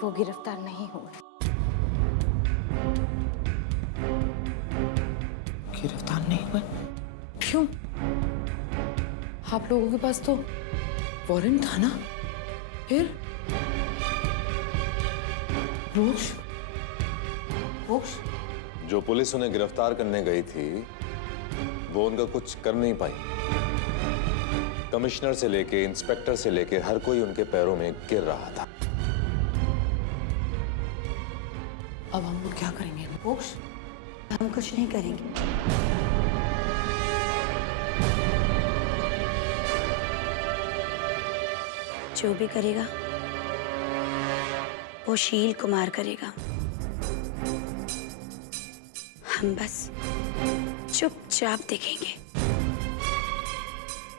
वो गिरफ्तार नहीं हुए। गिरफ्तार नहीं हुए? क्यों? आप लोगों के पास तो वारंट था ना? फिर मोक्ष, मोक्ष, जो पुलिस उन्हें गिरफ्तार करने गई थी वो उनका कुछ कर नहीं पाई। कमिश्नर से लेके इंस्पेक्टर से लेके हर कोई उनके पैरों में गिर रहा था। अब हम लोग क्या करेंगे मोक्ष? हम कुछ नहीं करेंगे। जो भी करेगा वो शील कुमार करेगा। हम बस चुपचाप देखेंगे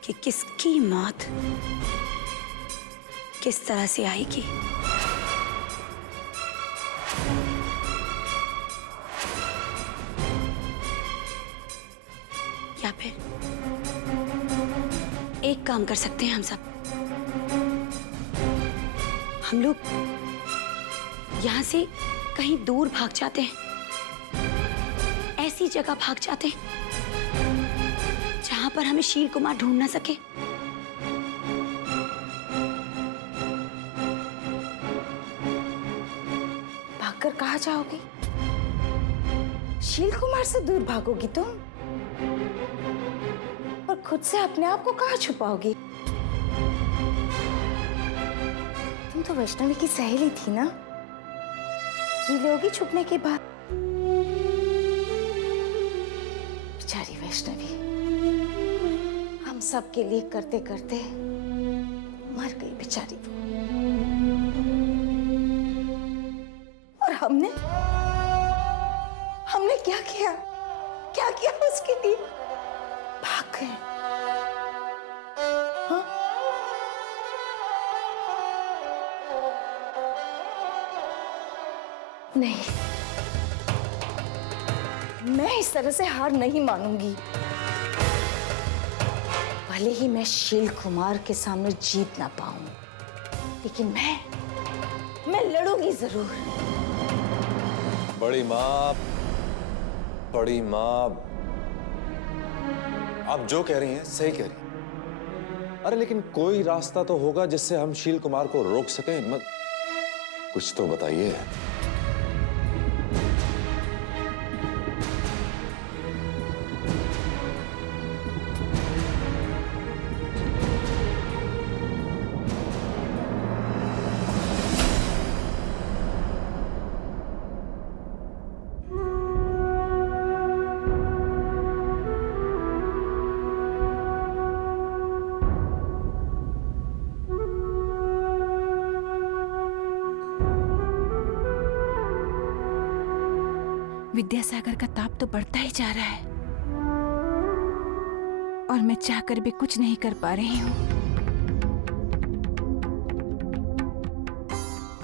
कि किसकी मौत किस तरह से आएगी। या फिर एक काम कर सकते हैं हम सब, हम लोग यहां से कहीं दूर भाग जाते हैं, ऐसी जगह भाग जाते हैं जहां पर हमें शील कुमार ढूंढ ना सके। भागकर कहाँ जाओगी? शील कुमार से दूर भागोगी तुम? और खुद से अपने आप को कहाँ छुपाओगी? तुम तो वैष्णवी की सहेली थी ना? जी लोगी छुपने के बाद? बेचारी वैष्णवी हम सब के लिए करते करते मर गई बेचारी वो। और हमने क्या किया? क्या किया उसके लिए? भाग गए। हाँ? नहीं, मैं इस तरह से हार नहीं मानूंगी। भले ही मैं शील कुमार के सामने जीत ना पाऊं, लेकिन मैं लड़ूंगी जरूर। बड़ी माँ, आप जो कह रही हैं सही कह रही हैं। अरे लेकिन कोई रास्ता तो होगा जिससे हम शील कुमार को रोक सकें। मत कुछ तो बताइए। विद्यासागर का ताप तो बढ़ता ही जा रहा है और मैं चाहकर भी कुछ नहीं कर पा रही हूँ।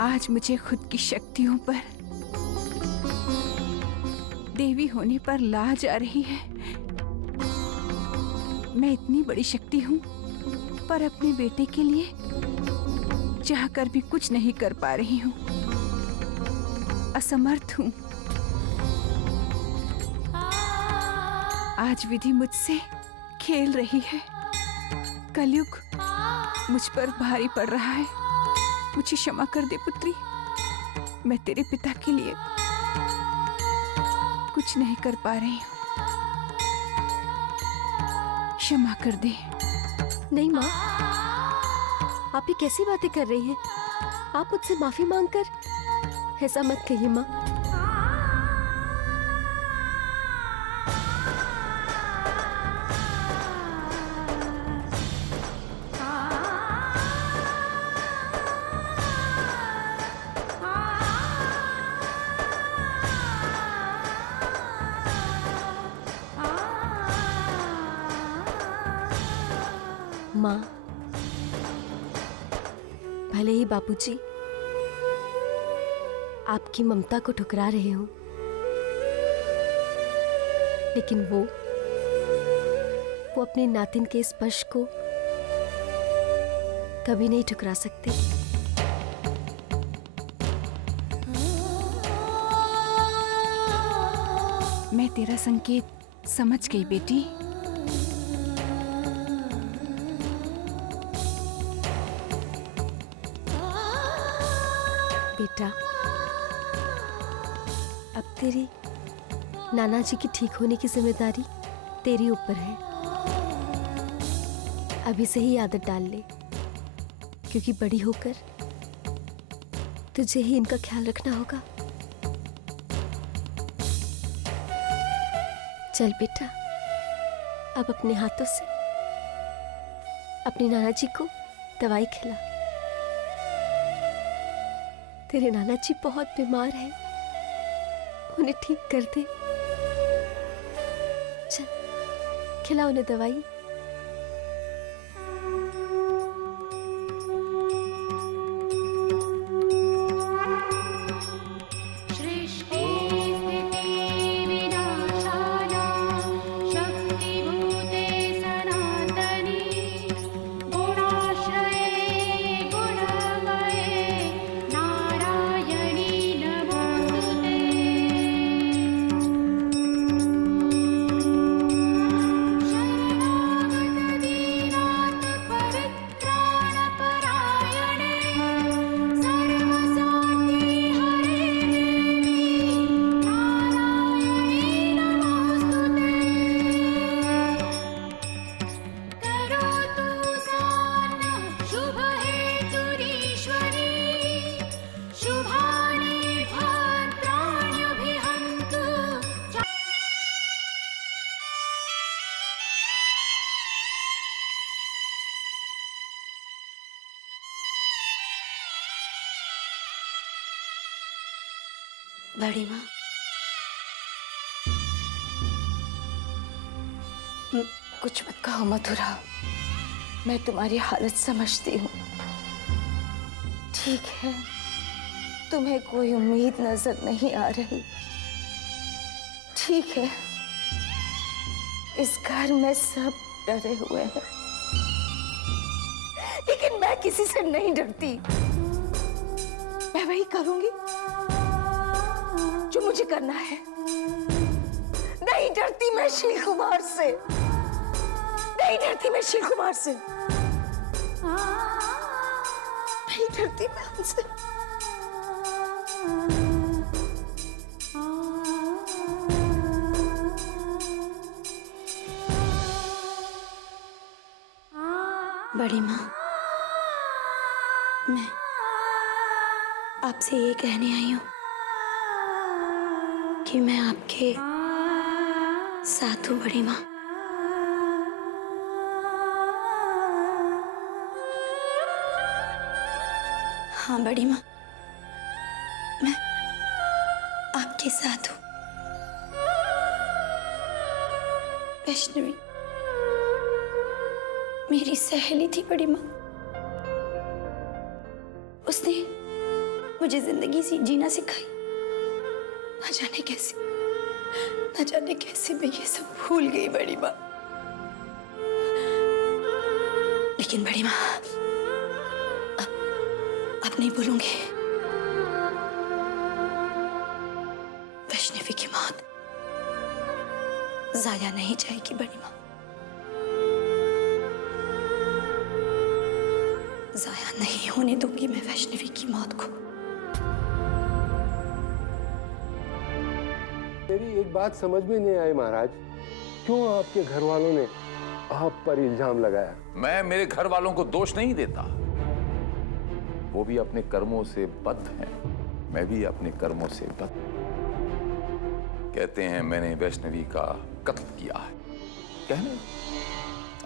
आज मुझे खुद की शक्तियों पर, देवी होने पर लाज आ रही है। मैं इतनी बड़ी शक्ति हूँ पर अपने बेटे के लिए चाहकर भी कुछ नहीं कर पा रही हूँ। असमर्थ हूँ। आज विधि मुझसे खेल रही है। कलयुग मुझ पर भारी पड़ रहा है। मुझे क्षमा कर दे पुत्री। मैं तेरे पिता के लिए कुछ नहीं कर पा रही हूँ। क्षमा कर दे। नहीं माँ, आप ये कैसी बातें कर रही हैं? आप मुझसे माफी मांगकर ऐसा मत कहिए माँ। माँ, भले ही बापूजी आपकी ममता को ठुकरा रहे हो, लेकिन वो अपने नातिन के स्पर्श को कभी नहीं ठुकरा सकते। मैं तेरा संकेत समझ गई बेटी। बेटा, अब तेरी नाना जी की ठीक होने की जिम्मेदारी तेरी ऊपर है। अभी से ही आदत डाल ले, क्योंकि बड़ी होकर तुझे ही इनका ख्याल रखना होगा। चल बेटा, अब अपने हाथों से अपने नाना जी को दवाई खिला। तेरे नाना जी बहुत बीमार हैं, उन्हें ठीक कर दे। चल, खिला उन्हें दवाई। बड़ी माँ, कुछ मत कहो मथुरा, मैं तुम्हारी हालत समझती हूँ। ठीक है, तुम्हें कोई उम्मीद नजर नहीं आ रही। ठीक है, इस घर में सब डरे हुए हैं, लेकिन मैं किसी से नहीं डरती। मैं वही करूंगी जो मुझे करना है। नहीं डरती मैं शील कुमार से, नहीं डरती मैं शील कुमार से, नहीं डरती मैं उनसे। बड़ी माँ, मैं आपसे ये कहने आई हूँ कि मैं आपके साथ हूँ बड़ी माँ। हाँ बड़ी माँ, मैं आपके साथ हूँ। वैष्णवी मेरी सहेली थी बड़ी माँ। उसने मुझे जिंदगी जीना सिखाई। न जाने कैसे मैं ये सब भूल गई बड़ी माँ। लेकिन बड़ी माँ, अब नहीं भूलूंगी। वैष्णवी की मौत जाया नहीं जाएगी बड़ी माँ, जाया नहीं होने दूंगी मैं वैष्णवी की मौत को। मेरी एक बात समझ में नहीं आई महाराज, क्यों आपके घर वालों ने आप पर इल्जाम लगाया? मैं मेरे घर वालों को दोष नहीं देता, वो भी अपने कर्मों से बद्ध हैं, मैं भी अपने कर्मों से बद्ध। कहते हैं मैंने वैष्णवी का कत्ल किया है। कहने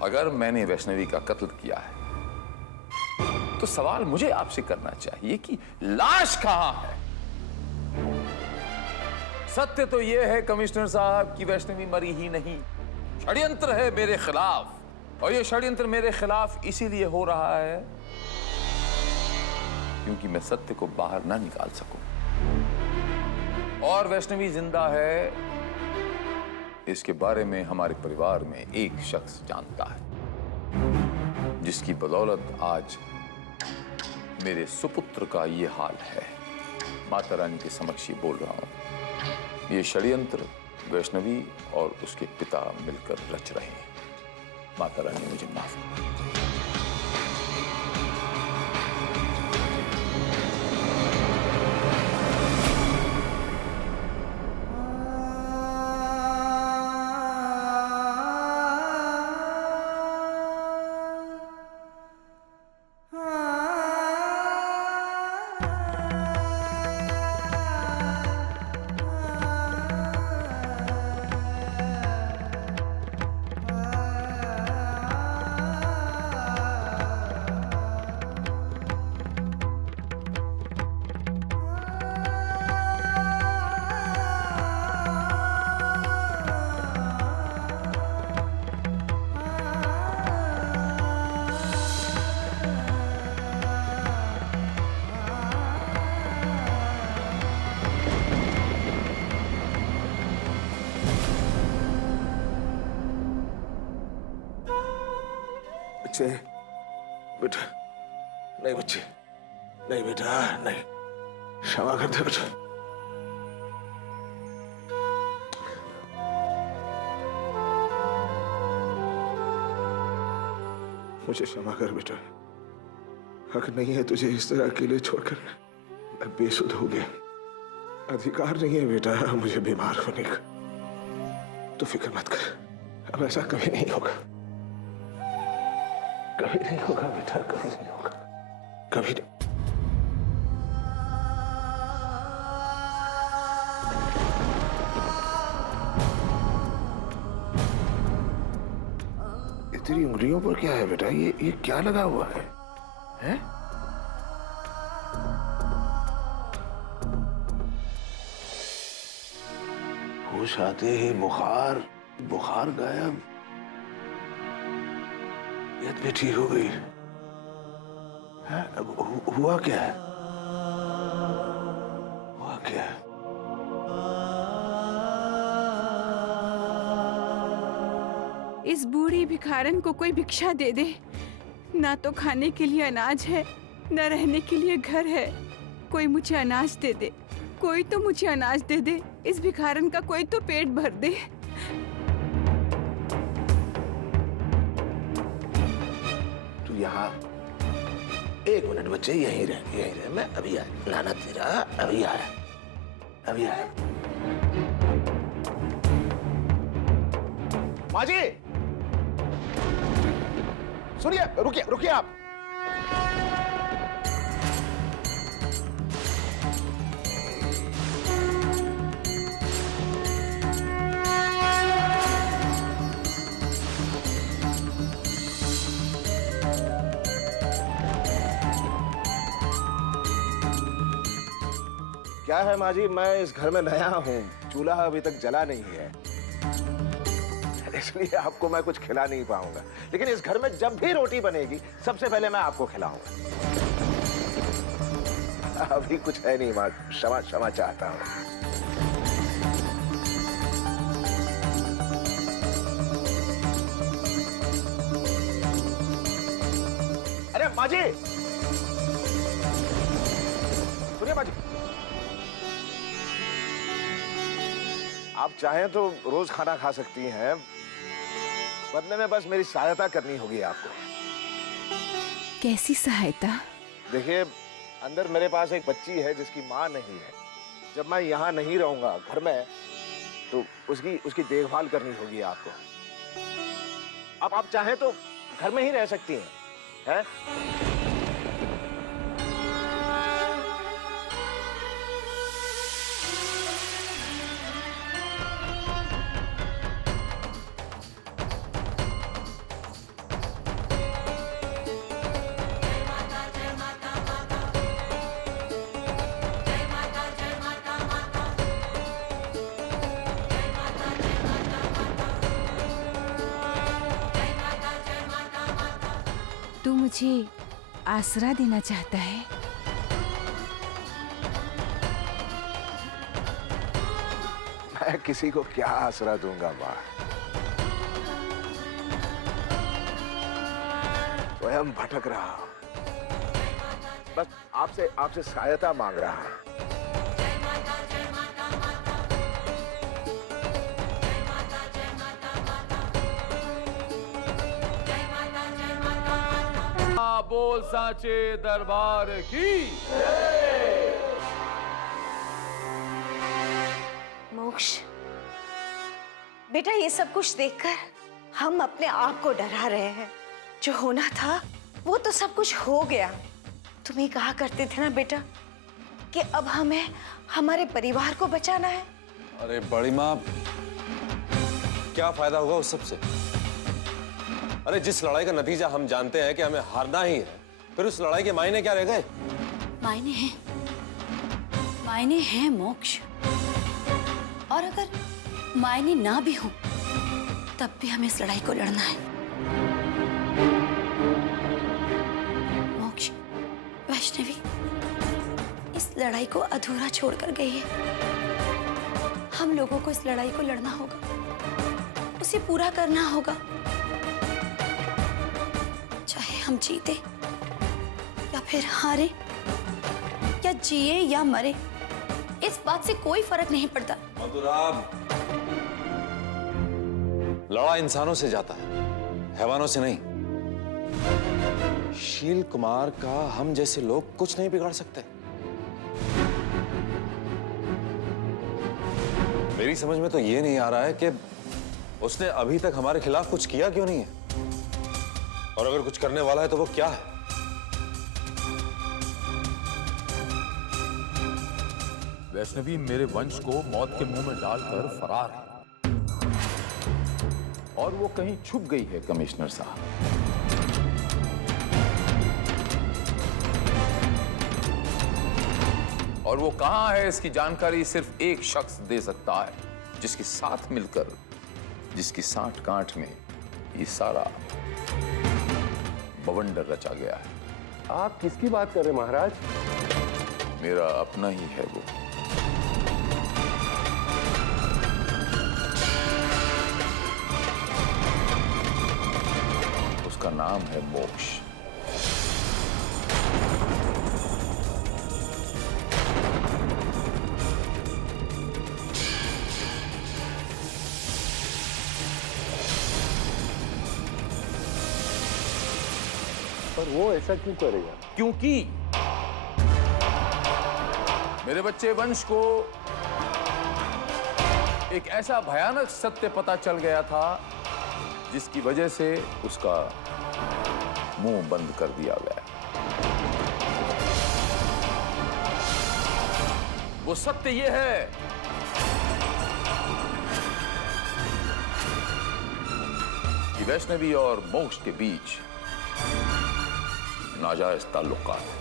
अगर मैंने वैष्णवी का कत्ल किया है तो सवाल मुझे आपसे करना चाहिए कि लाश कहां है? सत्य तो यह है कमिश्नर साहब कि वैष्णवी मरी ही नहीं, षड्यंत्र है मेरे खिलाफ। और यह षड्यंत्र मेरे खिलाफ इसीलिए हो रहा है क्योंकि मैं सत्य को बाहर ना निकाल सकूं। और वैष्णवी जिंदा है, इसके बारे में हमारे परिवार में एक शख्स जानता है, जिसकी बदौलत आज मेरे सुपुत्र का ये हाल है। माता रानी के समक्ष ये बोल रहा हूं। ये षड्यंत्र वैष्णवी और उसके पिता मिलकर रच रहे हैं। माता रानी मुझे माफ करें। बच्चे, बेटा, नहीं बच्चे, नहीं बेटा, नहीं, क्षमा कर दे बेटा। मुझे क्षमा कर बेटा, हक नहीं है तुझे इस तरह अकेले छोड़कर। मैं बेसुध हो गया, अधिकार नहीं है बेटा मुझे बीमार होने का। तो फिक्र मत कर, अब ऐसा कभी नहीं होगा, कभी नहीं होगा बेटा, कभी नहीं होगा, कभी नहीं। तेरी उंगलियों पर क्या है बेटा? ये क्या लगा हुआ है? हैं? होश आते ही बुखार गायब, तबीयत भी ठीक हो गई है? अब हुआ क्या है? हुआ क्या है? इस बूढ़ी भिखारन को कोई भिक्षा दे दे। ना तो खाने के लिए अनाज है, न रहने के लिए घर है। कोई मुझे अनाज दे दे, कोई तो मुझे अनाज दे दे। इस भिखारन का कोई तो पेट भर दे। तू यहाँ 1 मिनट बच्चे, यहीं रह, मैं अभी आया। लाना तेरा, अभी आया। माँ जी, सुनिए, रुकिए आप। क्या है माँ जी, मैं इस घर में नया हूँ, चूल्हा अभी तक जला नहीं है, इसलिए आपको मैं कुछ खिला नहीं पाऊंगा। लेकिन इस घर में जब भी रोटी बनेगी सबसे पहले मैं आपको खिलाऊंगा। अभी कुछ है नहीं माँ, क्षमा चाहता हूँ। अरे माँ जी, सुनिए माँ जी, आप चाहें तो रोज खाना खा सकती हैं, बदले में बस मेरी सहायता करनी होगी आपको। कैसी सहायता? देखिए, अंदर मेरे पास एक बच्ची है जिसकी माँ नहीं है। जब मैं यहाँ नहीं रहूंगा घर में, तो उसकी देखभाल करनी होगी आपको। अब आप चाहें तो घर में ही रह सकती हैं, हैं? तू मुझे आसरा देना चाहता है? मैं किसी को क्या आसरा दूंगा माँ, स्वयं भटक रहा हूं, बस आपसे सहायता मांग रहा हूं। बोल सांचे दरबार की। मोक्ष, बेटा ये सब कुछ देखकर हम अपने आप को डरा रहे हैं। जो होना था वो तो सब कुछ हो गया। तुम ही कहा करते थे ना बेटा कि अब हमें हमारे परिवार को बचाना है। अरे बड़ी माँ, क्या फायदा होगा उस सब से? अरे जिस लड़ाई का नतीजा हम जानते हैं कि हमें हारना ही है, फिर उस लड़ाई के मायने क्या रह गए? मायने हैं मोक्ष। और अगर मायने ना भी हो तब भी हमें इस लड़ाई को लड़ना है। मोक्ष, वैष्णवी इस लड़ाई को अधूरा छोड़कर गई है। हम लोगों को इस लड़ाई को लड़ना होगा, उसे पूरा करना होगा। चाहे हम जीते या फिर हारे, या जिए या मरे, इस बात से कोई फर्क नहीं पड़ता। मधुरा, लड़ा इंसानों से जाता है, हैवानों से नहीं। शील कुमार का हम जैसे लोग कुछ नहीं बिगाड़ सकते। मेरी समझ में तो ये नहीं आ रहा है कि उसने अभी तक हमारे खिलाफ कुछ किया क्यों नहीं है, और अगर कुछ करने वाला है तो वो क्या है? वैष्णवी मेरे वंश को मौत के मुंह में डालकर फरार है, और वो कहीं छुप गई है कमिश्नर साहब। और वो कहां है इसकी जानकारी सिर्फ एक शख्स दे सकता है, जिसके साथ मिलकर, जिसकी साठ गांठ में ये सारा बवंडर रचा गया है। आप किसकी बात कर रहे हैं महाराज? मेरा अपना ही है वो। उसका नाम है मोक्ष। पर वो ऐसा क्यों करेगा? क्योंकि मेरे बच्चे वंश को एक ऐसा भयानक सत्य पता चल गया था, जिसकी वजह से उसका मुंह बंद कर दिया गया। वो सत्य ये है कि वैष्णवी और मोक्ष के बीच नाजायज ताल्लुकात है।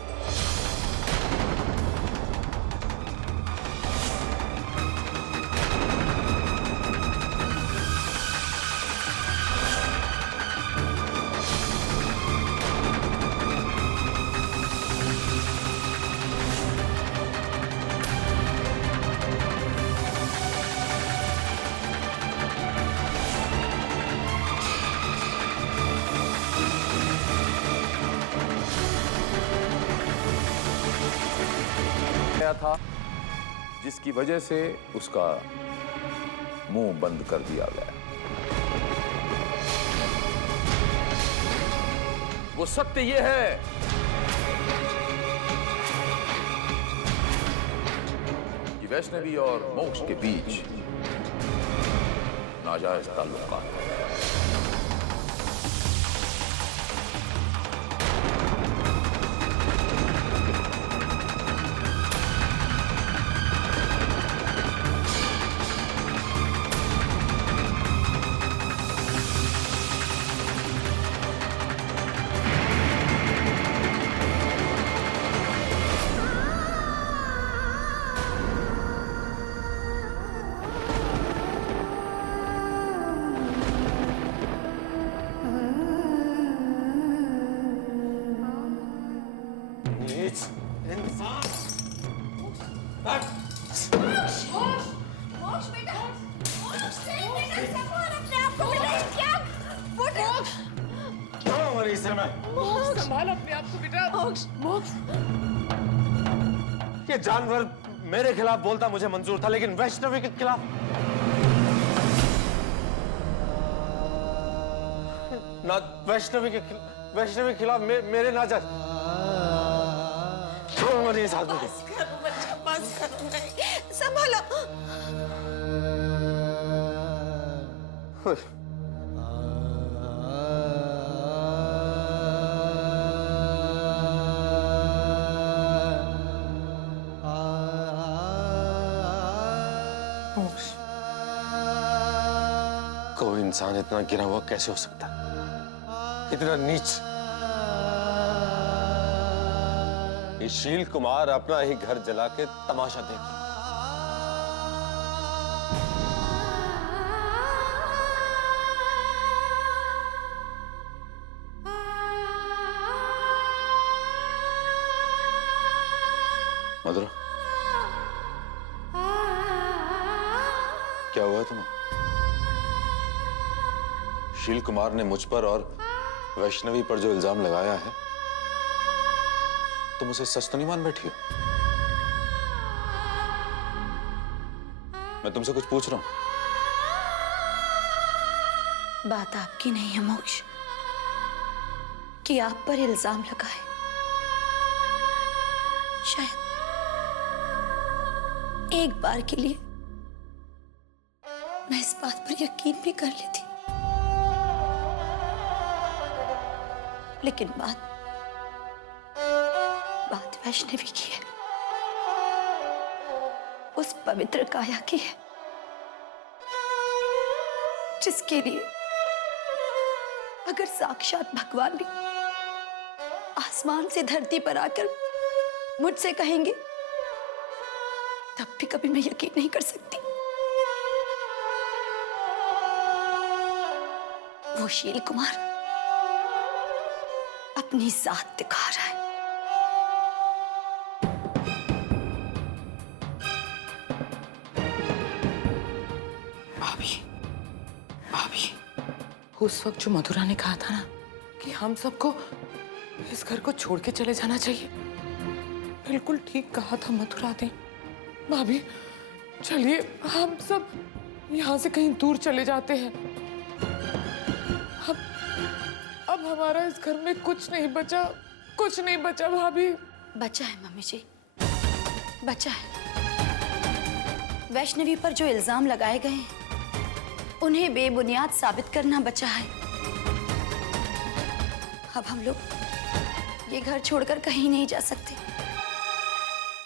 था, जिसकी वजह से उसका मुंह बंद कर दिया गया। वो सत्य ये है कि वैष्णवी और मोक्ष के बीच नाजायज ताल्लुकात है। संभाल अपने आप को बेटा। मोक्ष, मोक्ष। ये जानवर मेरे खिलाफ बोलता मुझे मंजूर था, लेकिन वैष्णवी के खिलाफ ना, वैष्णवी के खिलाफ वैष्णवी के खिलाफ मेरे ना जा छोड़ूंगा नहीं इस आदमी को। संभालो। कोई इंसान इतना गिरा हुआ कैसे हो सकता है? इतना नीच। ये शील कुमार अपना ही घर जला के तमाशा देख। मधुरा, क्या हुआ तुम्हें? शील कुमार ने मुझ पर और वैष्णवी पर जो इल्जाम लगाया है, तुम उसे सच तो नहीं मान बैठी हो? मैं तुमसे कुछ पूछ रहा हूं। बात आपकी नहीं है मोक्ष कि आप पर इल्जाम लगाए। शायद एक बार के लिए मैं इस बात पर यकीन भी कर लेती, लेकिन बात वैष्णवी की है, उस पवित्र काया की है जिसके लिए अगर साक्षात भगवान भी आसमान से धरती पर आकर मुझसे कहेंगे तब भी कभी मैं यकीन नहीं कर सकती। वो शील कुमार अपनी जात दिखा रहा है। भाभी, उस वक्त जो मधुरा ने कहा था ना कि हम सबको इस घर को छोड़ के चले जाना चाहिए, बिल्कुल ठीक कहा था मधुरा ने। भाभी, चलिए हम सब यहाँ से कहीं दूर चले जाते हैं। अब हमारा इस घर में कुछ नहीं बचा भाभी। बचा है मम्मी जी, बचा है। वैष्णवी पर जो इल्जाम लगाए गए हैं उन्हें बेबुनियाद साबित करना बचा है। अब हम लोग ये घर छोड़कर कहीं नहीं जा सकते,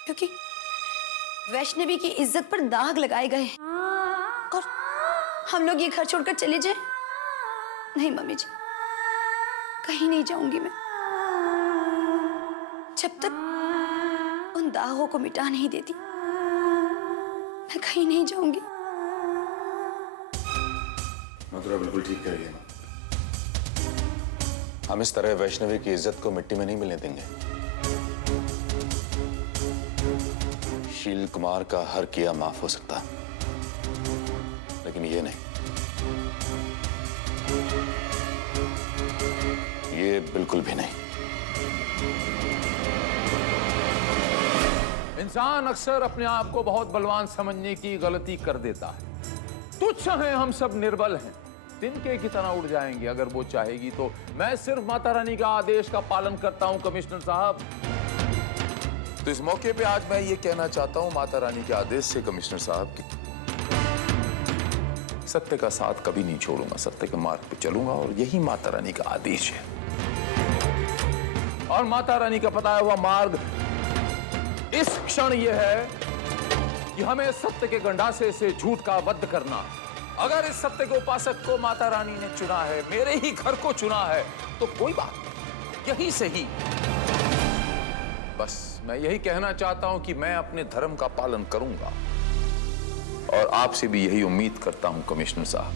क्योंकि वैष्णवी की इज्जत पर दाग लगाए गए हैं। और हम लोग ये घर छोड़कर चले जाएं? नहीं मम्मी जी, कहीं नहीं जाऊंगी मैं जब तक उन दागों को मिटा नहीं देती। मैं कहीं नहीं जाऊंगी। मधुरा बिल्कुल ठीक कह रही है। हम इस तरह वैष्णवी की इज्जत को मिट्टी में नहीं मिलने देंगे। शील कुमार का हर किया माफ हो सकता, लेकिन ये नहीं, ये बिल्कुल भी नहीं। इंसान अक्सर अपने आप को बहुत बलवान समझने की गलती कर देता है। तुच्छ हैं हम सब, निर्बल हैं, तिनके की तरह उड़ जाएंगे अगर वो चाहेगी तो। मैं सिर्फ माता रानी का आदेश का पालन करता हूं कमिश्नर साहब। तो इस मौके पे आज मैं ये कहना चाहता हूं माता रानी के आदेश से कमिश्नर साहब कि सत्य का साथ कभी नहीं छोड़ूंगा, सत्य के मार्ग पे चलूंगा और यही माता रानी का आदेश है। और माता रानी का बताया हुआ मार्ग इस क्षण ये है कि हमें सत्य के गंडासे से झूठ का वध करना। अगर इस सत्य के उपासक को माता रानी ने चुना है, मेरे ही घर को चुना है, तो कोई बात नहीं, यही से ही। बस मैं यही कहना चाहता हूं कि मैं अपने धर्म का पालन करूंगा और आपसे भी यही उम्मीद करता हूं कमिश्नर साहब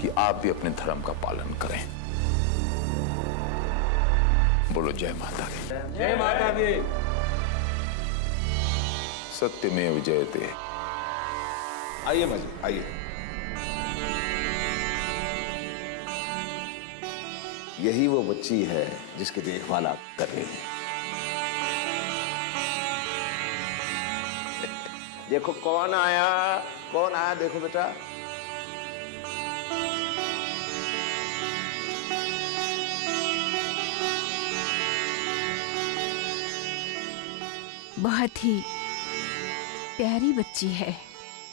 कि आप भी अपने धर्म का पालन करें। बोलो जय माता दी। जय माता दी। सत्यमेव जयते। आइए माजी, आइए। यही वो बच्ची है जिसकी देखभाल आप कर रही हैं। देखो कौन आया, देखो बेटा। बहुत ही प्यारी बच्ची है।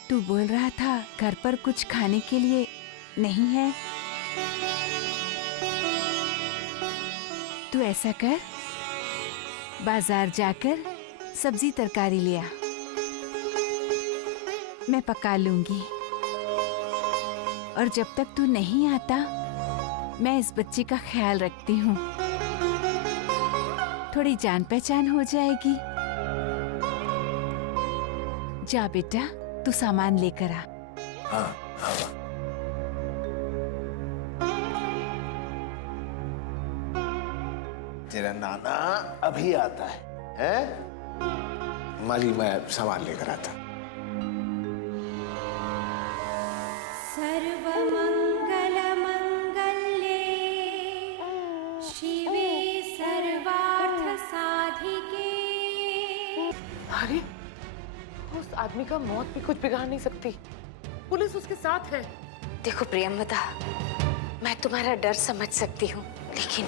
तू बोल रहा था घर पर कुछ खाने के लिए नहीं है। तू ऐसा कर, बाजार जाकर सब्जी तरकारी ले आ, मैं पका लूंगी। और जब तक तू नहीं आता मैं इस बच्ची का ख्याल रखती हूँ। थोड़ी जान पहचान हो जाएगी। जा बेटा, तू सामान लेकर आ। हाँ हाँ। तेरा नाना अभी आता है, हैं? माली, मैं सामान लेकर आता। सर्वमंगल मंगल्ये शिवे सर्वार्थ साधिके। अरे उस आदमी का मौत भी कुछ बिगाड़ नहीं सकती। पुलिस उसके साथ है। देखो प्रियंवदा, मैं तुम्हारा डर समझ सकती हूँ, लेकिन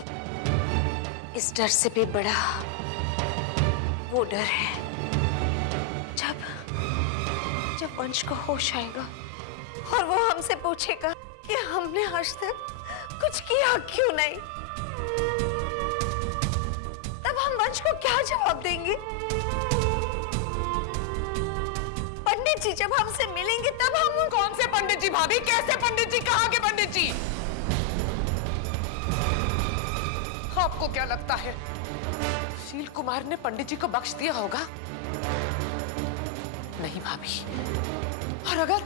इस डर से भी बड़ा वो डर है जब वंश को होश आएगा और वो हमसे पूछेगा कि हमने आज तक कुछ किया क्यों नहीं। तब हम वंश को क्या जवाब देंगे? पंडित जी जब हमसे मिलेंगे तब हम कौन से पंडित जी भाभी? कैसे पंडित जी? कहाँ के पंडित जी? आपको क्या लगता है शील कुमार ने पंडित जी को बख्श दिया होगा? नहीं भाभी। और अगर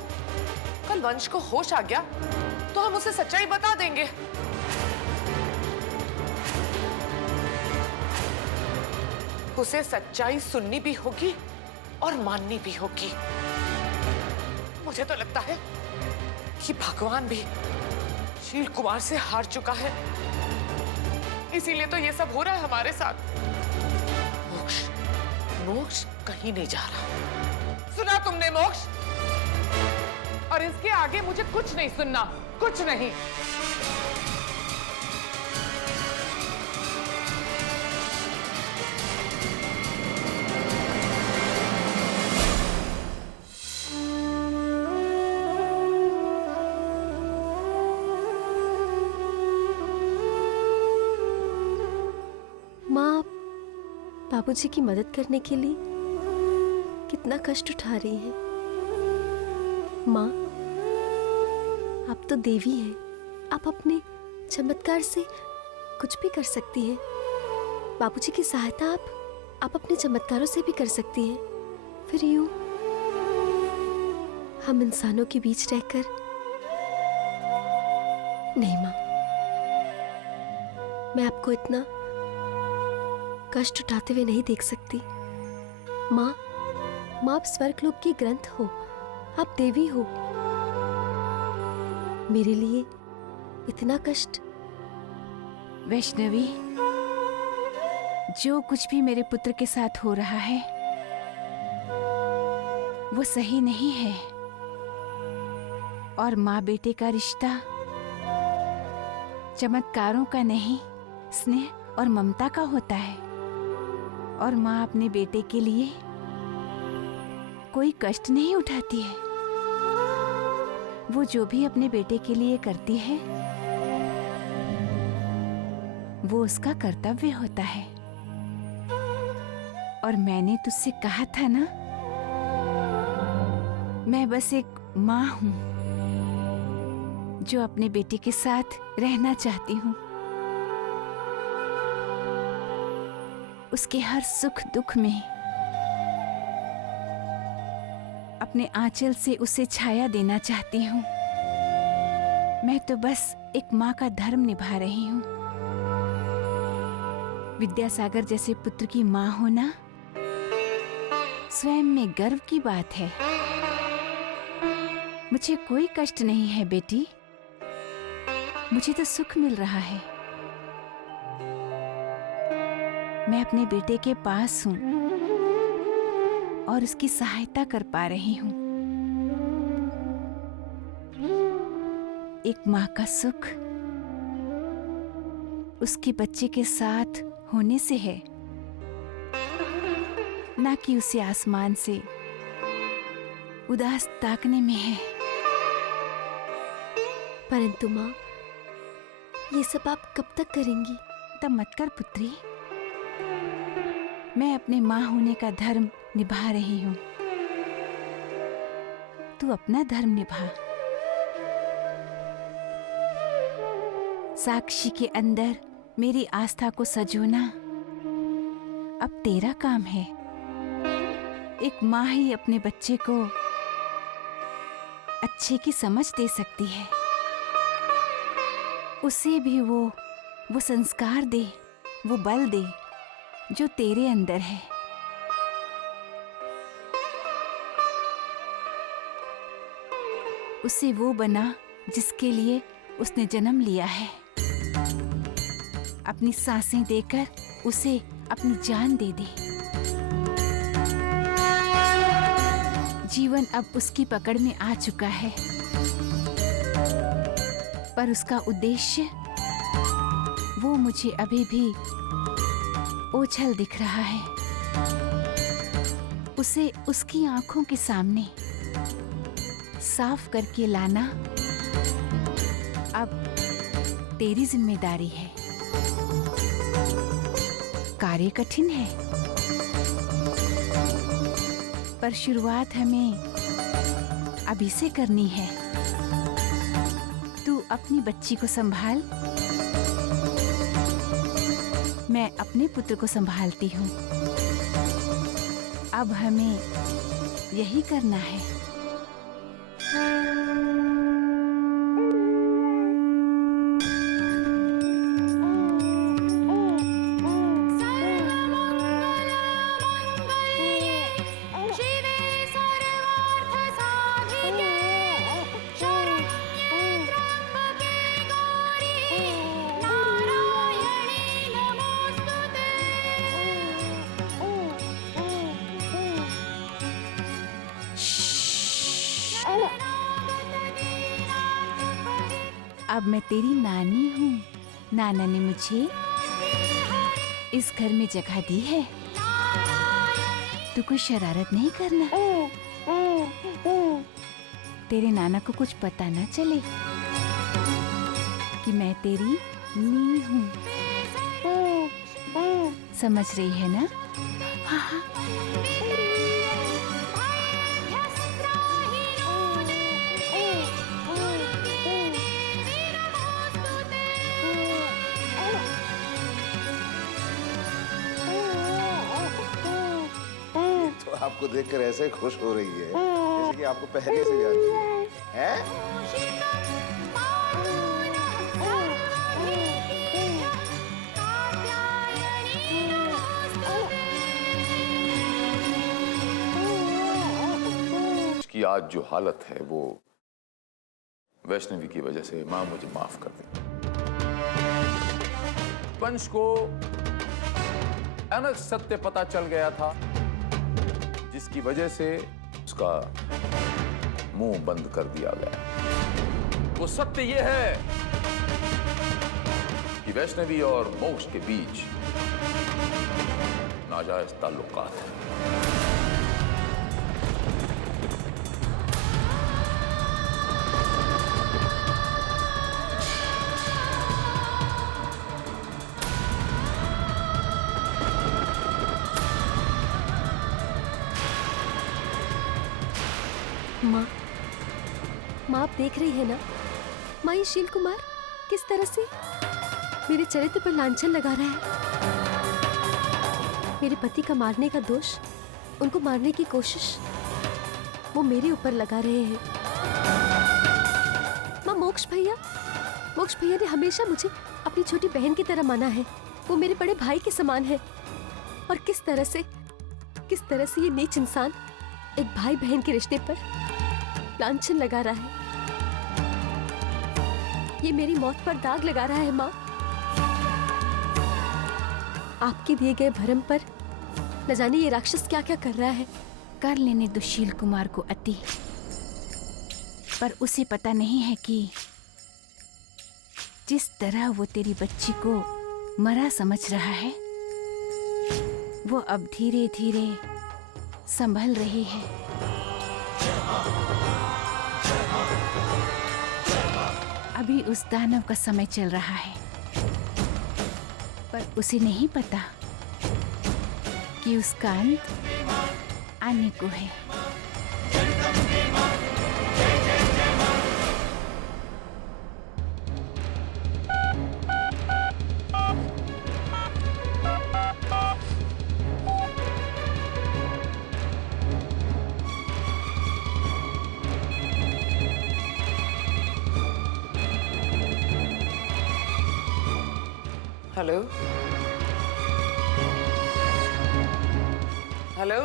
कल वंश को होश आ गया तो हम उसे सच्चाई बता देंगे। उसे सच्चाई सुननी भी होगी और माननी भी होगी। मुझे तो लगता है कि भगवान भी शील कुमार से हार चुका है, इसीलिए तो ये सब हो रहा है हमारे साथ। मोक्ष मोक्ष कहीं नहीं जा रहा। सुना तुमने मोक्ष? और इसके आगे मुझे कुछ नहीं सुनना, कुछ नहीं। माँ बाबूजी की मदद करने के लिए कितना कष्ट उठा रही हैं। माँ, आप तो देवी हैं, आप अपने चमत्कार से कुछ भी कर सकती हैं। बाबूजी की सहायता आप अपने चमत्कारों से भी कर सकती हैं। फिर यूं हम इंसानों के बीच रहकर नहीं माँ, मैं आपको इतना कष्ट उठाते हुए नहीं देख सकती। माँ, आप स्वर्गलोक की ग्रंथ हो, आप देवी हो। मेरे लिए इतना कष्ट। वैष्णवी, जो कुछ भी मेरे पुत्र के साथ हो रहा है वो सही नहीं है। और माँ बेटे का रिश्ता चमत्कारों का नहीं, स्नेह और ममता का होता है। और माँ अपने बेटे के लिए कोई कष्ट नहीं उठाती है। वो जो भी अपने बेटे के लिए करती है वो उसका कर्तव्य होता है। और मैंने तुझसे कहा था ना, मैं बस एक माँ हूं जो अपने बेटे के साथ रहना चाहती हूँ। उसके हर सुख दुख में अपने आंचल से उसे छाया देना चाहती हूँ। मैं तो बस एक माँ का धर्म निभा रही हूँ। विद्यासागर जैसे पुत्र की माँ होना स्वयं में गर्व की बात है। मुझे कोई कष्ट नहीं है बेटी, मुझे तो सुख मिल रहा है। मैं अपने बेटे के पास हूँ और उसकी सहायता कर पा रही हूँ। एक माँ का सुख उसके बच्चे के साथ होने से है। ना कि उसे आसमान से उदास ताकने में है। परंतु माँ, ये सब आप कब तक करेंगी? तब मत कर पुत्री, मैं अपने माँ होने का धर्म निभा रही हूँ, तू अपना धर्म निभा। साक्षी के अंदर मेरी आस्था को सजोना अब तेरा काम है। एक माँ ही अपने बच्चे को अच्छे की समझ दे सकती है, उसे भी वो संस्कार दे, वो बल दे जो तेरे अंदर है। उसे वो बना जिसके लिए उसने जन्म लिया है। अपनी सांसें देकर उसे अपनी जान दे दे। जीवन अब उसकी पकड़ में आ चुका है, पर उसका उद्देश्य वो मुझे अभी भी ओझल दिख रहा है। उसे उसकी आंखों के सामने साफ करके लाना अब तेरी जिम्मेदारी है। कार्य कठिन है, पर शुरुआत हमें अभी से करनी है। तू अपनी बच्ची को संभाल, मैं अपने पुत्र को संभालती हूँ। अब हमें यही करना है। अब मैं तेरी नानी हूँ। नाना ने मुझे इस घर में जगह दी है। तू कोई शरारत नहीं करना, तेरे नाना को कुछ पता ना चले कि मैं तेरी नी हूँ। समझ रही है ना? हाँ हाँ। आपको देखकर ऐसे खुश हो रही है जैसे कि आपको पहले से जानती है, हैं? उसकी आज जो हालत है वो वैष्णवी की वजह से। मां मुझे माफ कर दे। वंश को अनक सत्य पता चल गया था, जिसकी वजह से उसका मुंह बंद कर दिया गया। वो सत्य ये है कि वैष्णवी और मोक्ष के बीच नाजायज ताल्लुकात हैं। माँ, माँ आप देख रही है ना, माँ ये शील कुमार किस तरह से मेरे चरित्र पर लांछन लगा रहा है। मेरे पति का मारने का दोष, उनको मारने की कोशिश वो मेरे ऊपर लगा रहे हैं। माँ मोक्ष भैया ने हमेशा मुझे अपनी छोटी बहन की तरह माना है। वो मेरे बड़े भाई के समान है। और किस तरह से ये नीच इंसान एक भाई बहन के रिश्ते पर लांछन लगा रहा है। ये मेरी मौत पर दाग लगा रहा है। माँ, आपके दिए गए भरम पर न जाने ये राक्षस क्या क्या कर रहा है। कर लेने दो शील कुमार को अति, पर उसे पता नहीं है कि जिस तरह वो तेरी बच्ची को मरा समझ रहा है, वो अब धीरे धीरे संभल रही है। अभी उस दानव का समय चल रहा है, पर उसे नहीं पता कि उसका अंत आने को है। Hello hello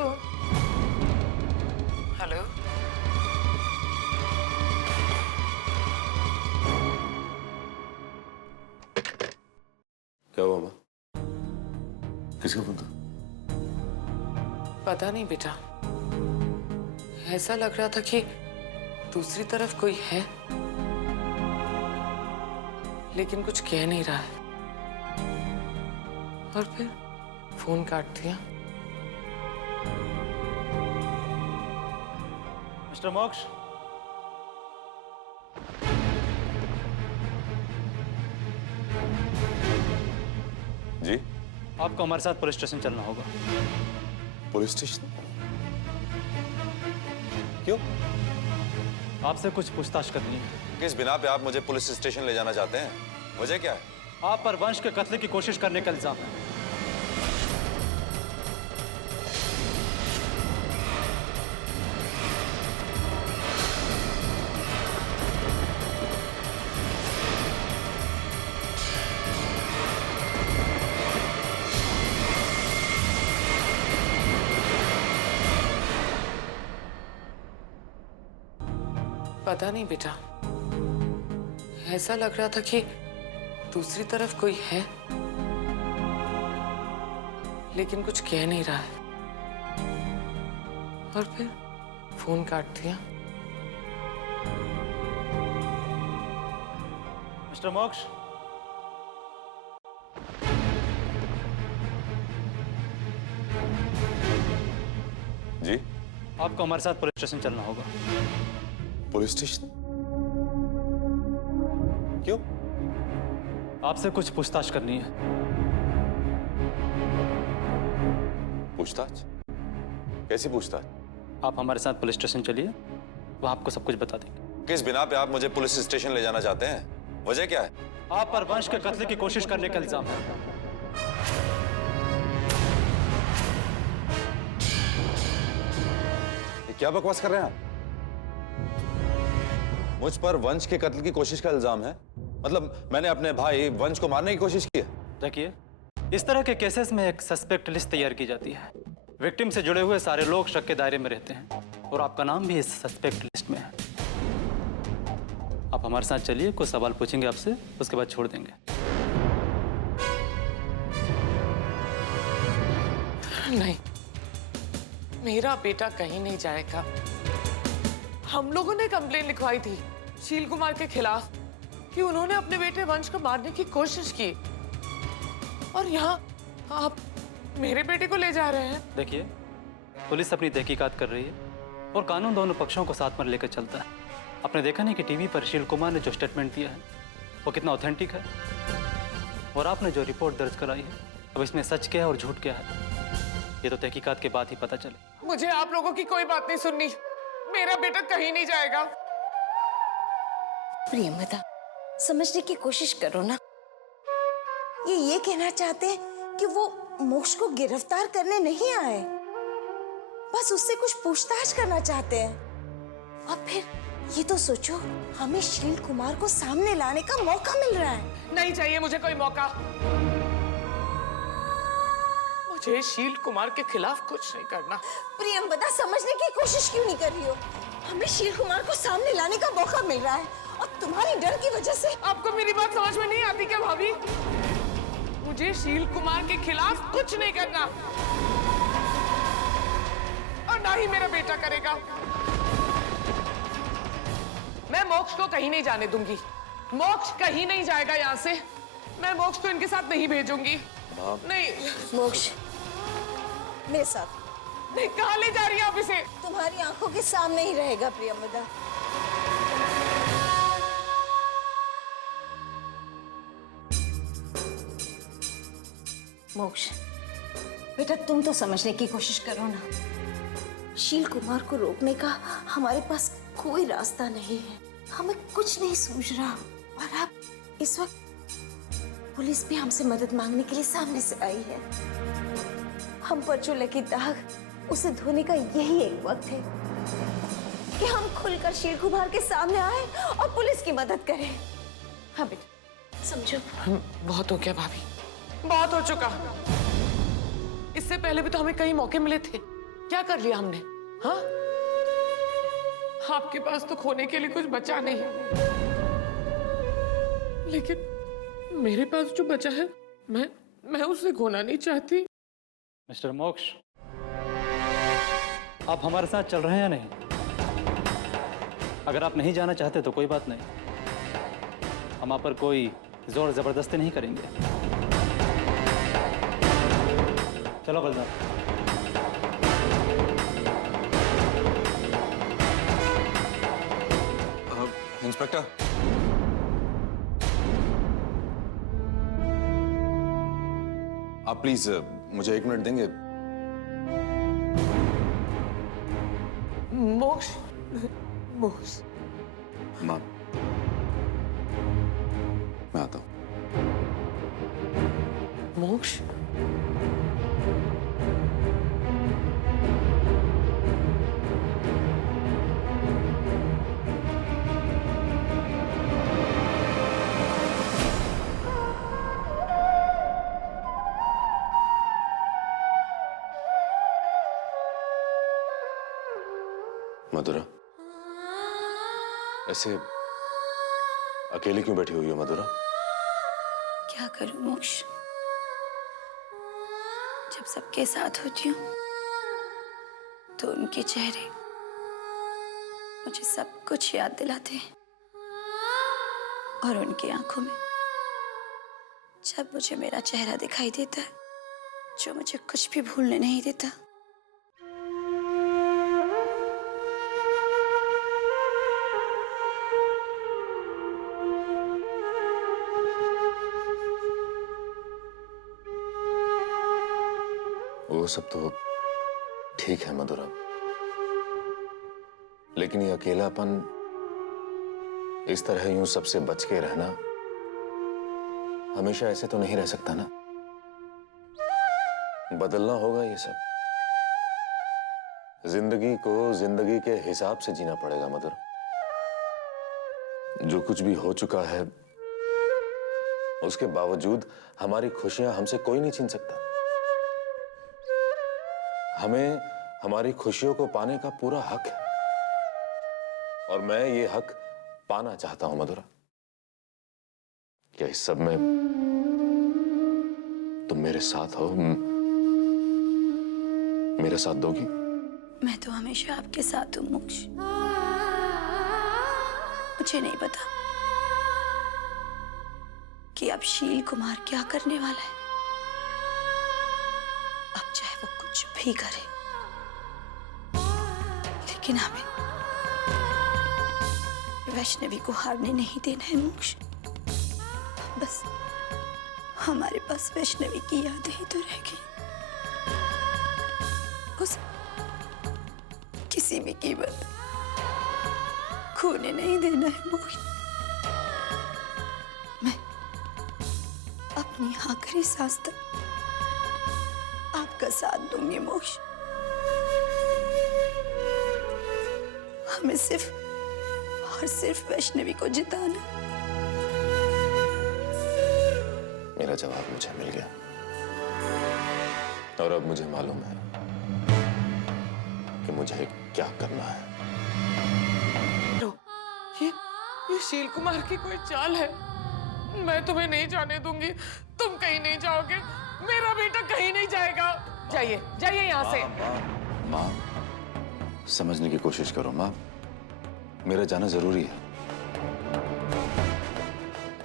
hello. क्या हुआ माँ? किसका फोन था? पता नहीं बेटा, ऐसा लग रहा था कि दूसरी तरफ कोई है, लेकिन कुछ कह नहीं रहा है, और फिर फोन काट दिया। मिस्टर मोक्ष, जी? आपको हमारे साथ पुलिस स्टेशन चलना होगा। Police station? क्यों? आपसे कुछ पूछताछ करनी है। किस बिना पे आप मुझे पुलिस स्टेशन ले जाना चाहते हैं? वजह क्या है? आप पर वंश के कत्ल की कोशिश करने का इल्जाम है। पता नहीं बेटा, ऐसा लग रहा था कि दूसरी तरफ कोई है, लेकिन कुछ कह नहीं रहा है, और फिर फोन काट दिया। मिस्टर मोक्ष, जी? आपको हमारे साथ पुलिस स्टेशन चलना होगा। Police station? क्यों? आपसे कुछ पूछताछ करनी है। पूछताछ? कैसी पूछताछ? आप हमारे साथ पुलिस स्टेशन चलिए, वहां आपको सब कुछ बता देंगे। किस बिना पे आप मुझे पुलिस स्टेशन ले जाना चाहते हैं? वजह क्या है? आप पर वंश के कत्ल की कोशिश करने का इल्जाम है। ये क्या बकवास कर रहे हैं आप? मुझ पर वंश के कत्ल की कोशिश का इल्जाम है? मतलब मैंने अपने भाई वंश को मारने की कोशिश की है? देखिए, इस तरह के केसेस में एक सस्पेक्ट लिस्ट तैयार की जाती है। विक्टिम से जुड़े हुए सारे लोग शक के दायरे में रहते हैं, और आपका नाम भी इस सस्पेक्ट लिस्ट में है। आप हमारे साथ चलिए, कुछ सवाल पूछेंगे आपसे, उसके बाद छोड़ देंगे। नहीं, मेरा बेटा कहीं नहीं जाएगा। हम लोगों ने कंप्लेन लिखवाई थी शील कुमार के खिलाफ कि उन्होंने अपने बेटे वंश को मारने की कोशिश की, और यहाँ आप मेरे बेटे को ले जा रहे हैं। देखिए, पुलिस अपनी तहकीकात कर रही है, और कानून दोनों पक्षों को साथ में लेकर चलता है। आपने देखा नहीं कि टीवी पर शील कुमार ने जो स्टेटमेंट दिया है वो कितना ऑथेंटिक है, और आपने जो रिपोर्ट दर्ज कराई है, अब इसमें सच क्या है और झूठ क्या है, ये तो तहकीकात के बाद ही पता चले। मुझे आप लोगों की कोई बात नहीं सुननी, मेरा बेटा कहीं नहीं जाएगा। प्रियंवदा, समझने की कोशिश करो ना। ये कहना चाहते हैं कि वो मोक्ष को गिरफ्तार करने नहीं आए, बस उससे कुछ पूछताछ करना चाहते हैं। और फिर ये तो सोचो, हमें शील कुमार को सामने लाने का मौका मिल रहा है। नहीं चाहिए मुझे कोई मौका। मुझे शील कुमार के खिलाफ कुछ नहीं करना। प्रियंवदा, समझने की कोशिश क्यों नहीं कर रही हो? हमें शील कुमार को सामने लाने का मौका मिल रहा है, और तुम्हारी डर की वजह से। आपको मेरी बात समझ में नहीं आती क्या भाभी? मुझे शील कुमार के खिलाफ कुछ नहीं करना, और ना ही मेरा बेटा करेगा। मैं मोक्ष को कहीं नहीं जाने दूंगी। मोक्ष कहीं नहीं जाएगा यहाँ से। मैं मोक्ष को इनके साथ नहीं भेजूंगी। नहीं। मोक्ष, मेरे साथ नहीं, कहाँ ले जा रही है आप इसे? तुम्हारी आंखों के सामने ही रहेगा प्रियमदा। मोक्ष बेटा, तुम तो समझने की कोशिश करो ना। शील कुमार को रोकने का हमारे पास कोई रास्ता नहीं है, हमें कुछ नहीं सूझ रहा। और अब इस वक्त पुलिस भी हमसे मदद मांगने के लिए सामने से आई है। हम पर जो लगी दाग, उसे धोने का यही एक वक्त है कि हम खुलकर शील कुमार के सामने आए और पुलिस की मदद करें। हाँ बेटा, समझो। बहुत हो गया भाभी, बहुत हो चुका। इससे पहले भी तो हमें कई मौके मिले थे, क्या कर लिया हमने? हाँ, आपके पास तो खोने के लिए कुछ बचा नहीं, लेकिन मेरे पास जो बचा है, मैं उसे खोना नहीं चाहती। मिस्टर मोक्ष, आप हमारे साथ चल रहे हैं या नहीं? अगर आप नहीं जाना चाहते तो कोई बात नहीं, हम आप पर कोई जोर जबरदस्ती नहीं करेंगे। चलो बलदार। इंस्पेक्टर, आप प्लीज मुझे 1 मिनट देंगे? मोक्ष, मोक्ष। माँ, मैं आता हूँ। मोक्ष, मधुरा, ऐसे अकेली क्यों बैठी हुई हो मधुरा? क्या करूं मोक्ष, जब सबके साथ होती हूँ तो उनके चेहरे मुझे सब कुछ याद दिलाते हैं, और उनकी आंखों में जब मुझे मेरा चेहरा दिखाई देता है, जो मुझे कुछ भी भूलने नहीं देता। वो सब तो ठीक है मधुरा, लेकिन ये अकेलापन, इस तरह यूं सबसे बच के रहना हमेशा ऐसे तो नहीं रह सकता ना। बदलना होगा ये सब। जिंदगी को जिंदगी के हिसाब से जीना पड़ेगा मधुरा। जो कुछ भी हो चुका है, उसके बावजूद हमारी खुशियां हमसे कोई नहीं छीन सकता। हमें हमारी खुशियों को पाने का पूरा हक है, और मैं ये हक पाना चाहता हूं मधुरा। क्या इस सब में तुम मेरे साथ हो? मेरे साथ दोगी? मैं तो हमेशा आपके साथ हूँ मोक्ष। मुझे नहीं पता कि अब शील कुमार क्या करने वाला है। अब चाहे वो कुछ भी करे, लेकिन हमें वैष्णवी को हारने नहीं देना है मोक्ष। बस हमारे पास वैष्णवी की यादें ही तो रह गई। उसे किसी भी कीमत खोने नहीं देना है मोक्ष। मैं अपनी आखिरी सांस तक आपका साथ दूंगी मोक्ष। हमें सिर्फ और सिर्फ वैष्णवी को जिताना। मेरा जवाब मुझे मिल गया, और अब मुझे मालूम है कि मुझे क्या करना है। ये शील कुमार की कोई चाल है। मैं तुम्हें नहीं जाने दूंगी। तुम कहीं नहीं जाओगे, मेरा बेटा कहीं नहीं जाएगा। जाइए, जाइए यहाँ से। माँ, समझने की कोशिश करो माँ, मेरा जाना जरूरी है।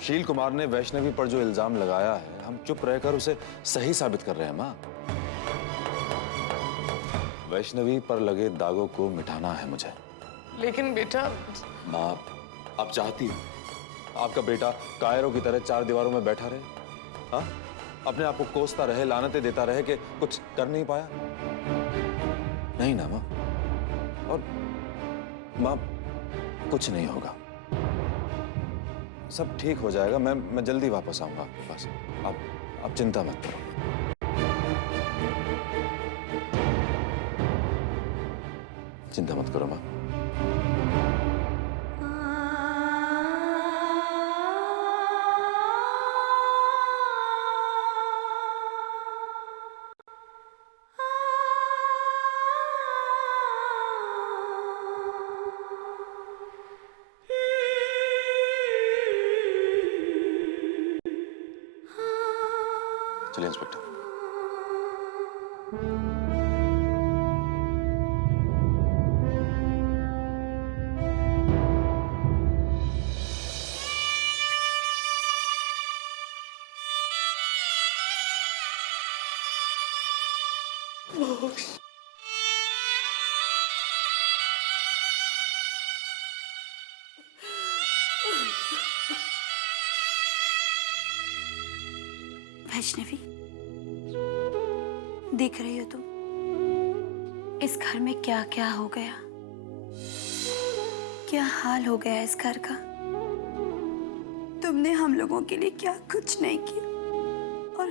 शील कुमार ने वैष्णवी पर जो इल्जाम लगाया है, हम चुप रहकर उसे सही साबित कर रहे हैं माँ। वैष्णवी पर लगे दागों को मिटाना है मुझे। लेकिन बेटा, माँ, आप चाहती हो आपका बेटा कायरों की तरह चार दीवारों में बैठा रहे? हाँ, अपने आप को कोसता रहे, लानतें देता रहे कि कुछ कर नहीं पाया? नहीं ना माँ। और माँ, कुछ नहीं होगा, सब ठीक हो जाएगा। मैं जल्दी वापस आऊंगा आपके पास। आप चिंता मत करो। चिंता मत करो माँ। चलिए इंस्पेक्टर। वैष्णवी, देख रही हो तुम इस घर में क्या क्या हो गया, क्या हाल हो गया इस घर का। तुमने हम लोगों के लिए क्या कुछ नहीं किया, और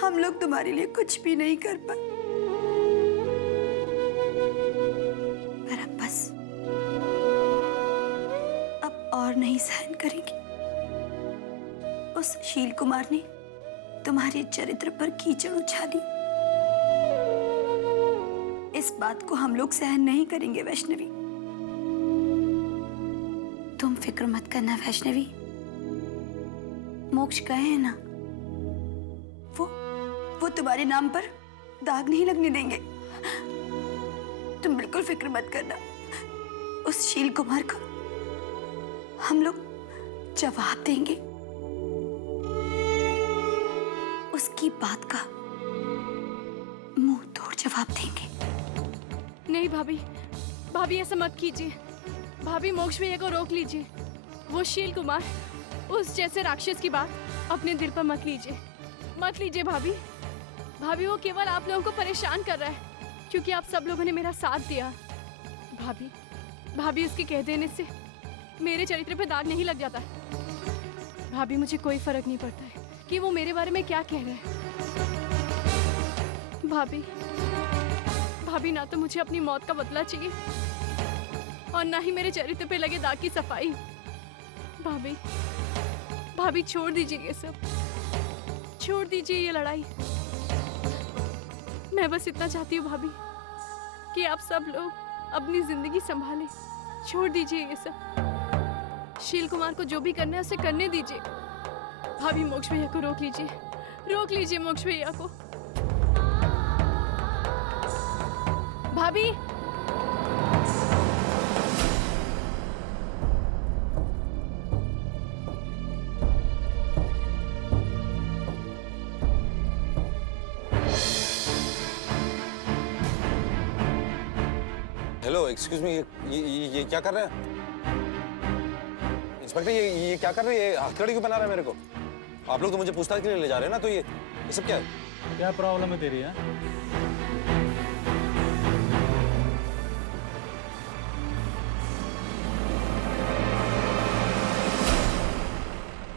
हम लोग तुम्हारे लिए कुछ भी नहीं कर पाए। पर अब बस, अब और नहीं सहन करेंगे। उस शील कुमार ने तुम्हारे चरित्र पर कीचड़ उछाली। इस बात को हम लोग सहन नहीं करेंगे वैष्णवी। तुम फिक्र मत करना वैष्णवी, मोक्ष गए हैं ना, वो तुम्हारे नाम पर दाग नहीं लगने देंगे। तुम बिल्कुल फिक्र मत करना। उस शील कुमार को हम लोग जवाब देंगे, उसकी बात का मुंह तोड़ जवाब देंगे। नहीं भाभी, भाभी ऐसा मत कीजिए। भाभी, मोक्ष भैया को रोक लीजिए। वो शील कुमार, उस जैसे राक्षस की बात अपने दिल पर मत लीजिए, मत लीजिए भाभी। भाभी, वो केवल आप लोगों को परेशान कर रहा है क्योंकि आप सब लोगों ने मेरा साथ दिया। भाभी, उसके कह देने से मेरे चरित्र पे दाग नहीं लग जाता। भाभी, मुझे कोई फर्क नहीं पड़ता है कि वो मेरे बारे में क्या कह रहे हैं। भाभी, ना तो मुझे अपनी मौत का बदला चाहिए और ना ही मेरे चरित्र पे लगे दाग की सफाई। भाभी, छोड़ दीजिए ये सब, छोड़ दीजिए ये लड़ाई। मैं बस इतना चाहती हूँ भाभी कि आप सब लोग अपनी जिंदगी संभालें। छोड़ दीजिए ये सब। शील कुमार को जो भी करना है उसे करने दीजिए। भाभी, मोक्ष भैया को रोक लीजिए, रोक लीजिए मोक्ष भैया को। भाभी, हेलो, एक्सक्यूज मी, ये क्या कर रहे हैं इंस्पेक्टर? ये क्या कर रहे हैं? ये हथकड़ी क्यों बना रहा है मेरे को? आप लोग तो मुझे पूछताछ के लिए ले जा रहे हैं ना, तो ये सब क्या है? क्या प्रॉब्लम है तेरी?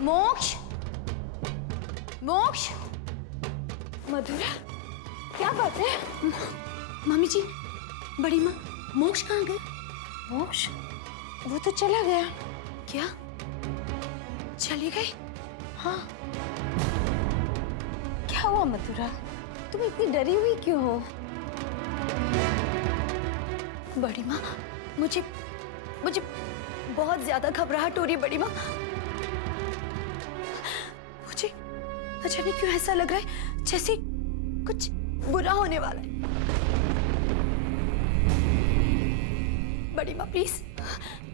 मोक्ष, मोक्ष, मधुरा, क्या बात है? मम्मी जी, बड़ी माँ, मोक्ष कहाँ गए? मोक्ष, वो तो चला गया। क्या चली गई? हाँ। क्या हुआ मधुरा, तुम इतनी डरी हुई क्यों हो? बड़ी माँ, मुझे बहुत ज्यादा घबराहट हो रही है बड़ी माँ। मुझे अच्छा नहीं क्यों ऐसा लग रहा है जैसे कुछ बुरा होने वाला है। बड़ी माँ प्लीज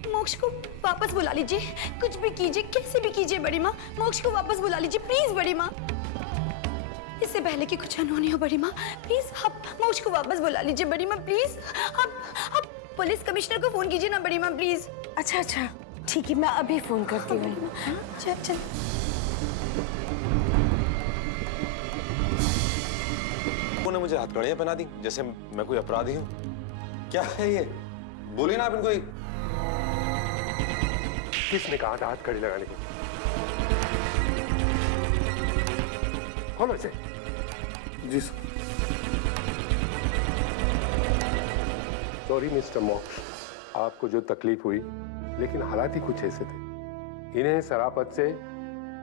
मोक्ष को वापस बुला लीजिए, कुछ भी कीजिए, कैसे भी कीजिए बड़ी माँ, मोक्ष को वापस बुला लीजिए प्लीज बड़ी माँ। इसे इससे पहले कि कुछ अनहोनी हो बड़ी माँ, प्लीज आप मोक्ष को वापस बुला लीजिए बड़ी माँ, प्लीज। आप पुलिस कमिश्नर को फोन कीजिए ना बड़ी माँ, प्लीज। अच्छा अच्छा ठीक है, मैं अभी फोन करती हूँ। चल चल। उन्होंने मुझे हथकड़ियां पहना दी जैसे मैं कोई अपराधी हूं। क्या है ये? बोलिए ना आप इनको। किसने कहा था हाथ कड़ी लगाने को? खोलो इसे। जी सर। सॉरी मिस्टर मोक्ष, आपको जो तकलीफ हुई, लेकिन हालात ही कुछ ऐसे थे। इन्हें सराफत से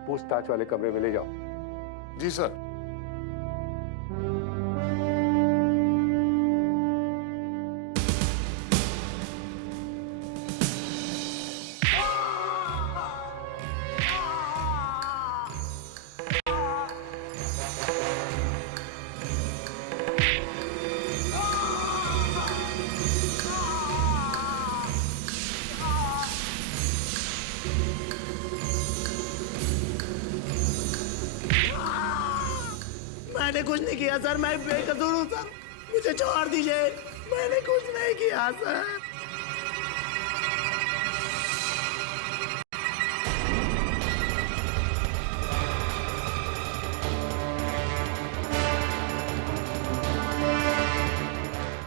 पूछताछ वाले कमरे में ले जाओ। जी सर। मैंने कुछ नहीं किया सर, मैं बेकसूर हूँ सर, मुझे छोड़ दीजिए, मैंने कुछ नहीं किया सर।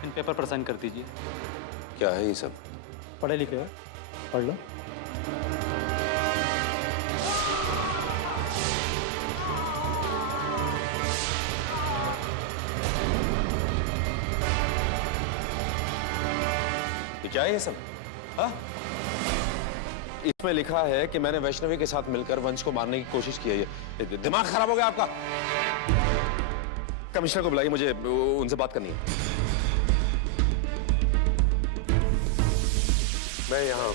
इन पेपर पर साइन कर दीजिए। क्या है ये सब? पढ़े लिखे हो, पढ़ लो। क्या है ये सब? हाँ? इसमें लिखा है कि मैंने वैष्णवी के साथ मिलकर वंश को मारने की कोशिश की है। ये दिमाग खराब हो गया आपका? कमिश्नर को बुलाइए, मुझे उनसे बात करनी है। मैं यहाँ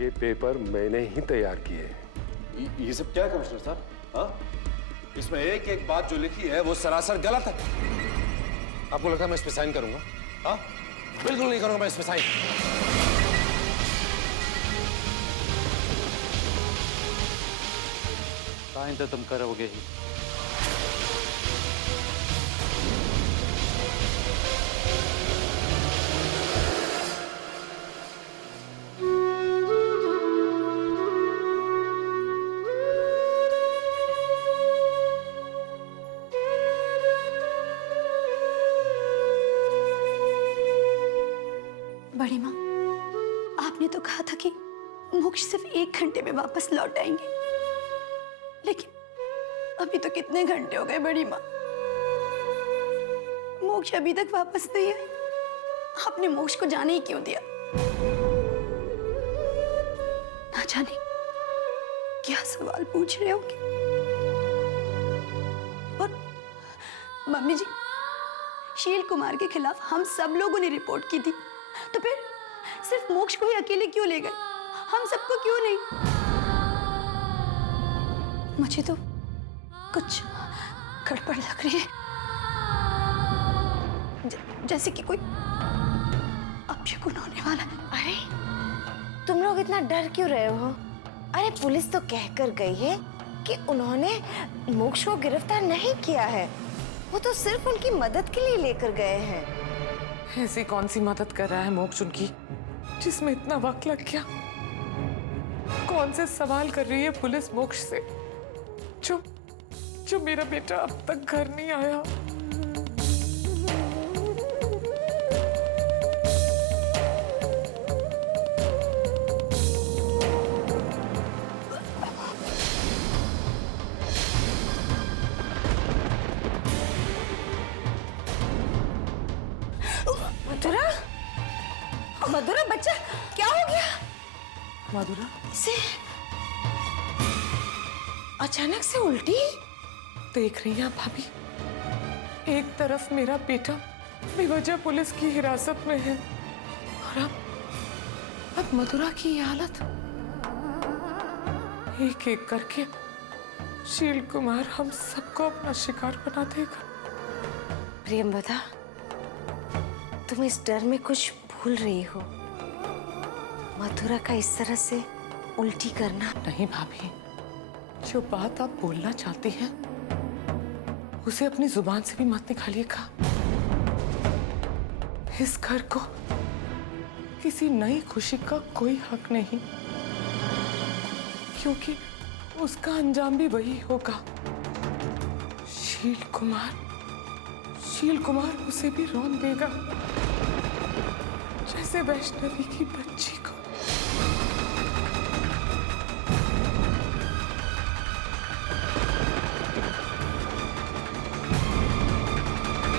ये पेपर मैंने ही तैयार किए हैं। ये सब क्या है कमिश्नर साहब? हाँ? इसमें एक एक बात जो लिखी है वो सरासर गलत है। आपको लगता है मैं इस पे साइन करूंगा? हाँ? बिल्कुल नहीं करूंगा मैं इस पे साइन। साइन तो तुम करोगे ही। बड़ी माँ, आपने तो कहा था कि मोक्ष सिर्फ 1 घंटे में वापस लौट आएंगे, लेकिन अभी तो कितने घंटे हो गए बड़ी माँ, मोक्ष अभी तक वापस नहीं आए। आपने मोक्ष को जाने ही क्यों दिया? ना जाने क्या सवाल पूछ रहे होंगे। और मम्मी जी, शील कुमार के खिलाफ हम सब लोगों ने रिपोर्ट की थी, तो फिर सिर्फ मोक्ष को ही अकेले क्यों ले गए? हम सबको क्यों नहीं? मुझे तो कुछ गड़बड़ लग रही है, जैसे कि कोई अपशकुन होने वाला है। अरे तुम लोग इतना डर क्यों रहे हो? अरे पुलिस तो कहकर गई है कि उन्होंने मोक्ष को गिरफ्तार नहीं किया है, वो तो सिर्फ उनकी मदद के लिए लेकर गए हैं। ऐसी कौन सी मदद कर रहा है मोक्ष उनकी जिसमें इतना वक्त लग गया? कौन से सवाल कर रही है पुलिस मोक्ष से जो मेरा बेटा अब तक घर नहीं आया? मधुरा, मधुरा बच्चा क्या हो गया? मधुरा, इसे अचानक से उल्टी? देख रही हैं भाभी, एक तरफ मेरा बेटा बेवजह पुलिस की हिरासत में है और अब मधुरा की ये हालत। एक एक करके शील कुमार हम सबको अपना शिकार बना देगा। प्रियंवदा, तुम इस डर में कुछ भूल रही हो। मथुरा का इस तरह से उल्टी करना। नहीं भाभी, जो बात आप बोलना चाहती हैं उसे अपनी जुबान से भी मत निकालिएगा। इस घर को किसी नई खुशी का कोई हक नहीं, क्योंकि उसका अंजाम भी वही होगा। शील कुमार उसे भी रौंद देगा, जैसे वैष्णवी की बच्ची को।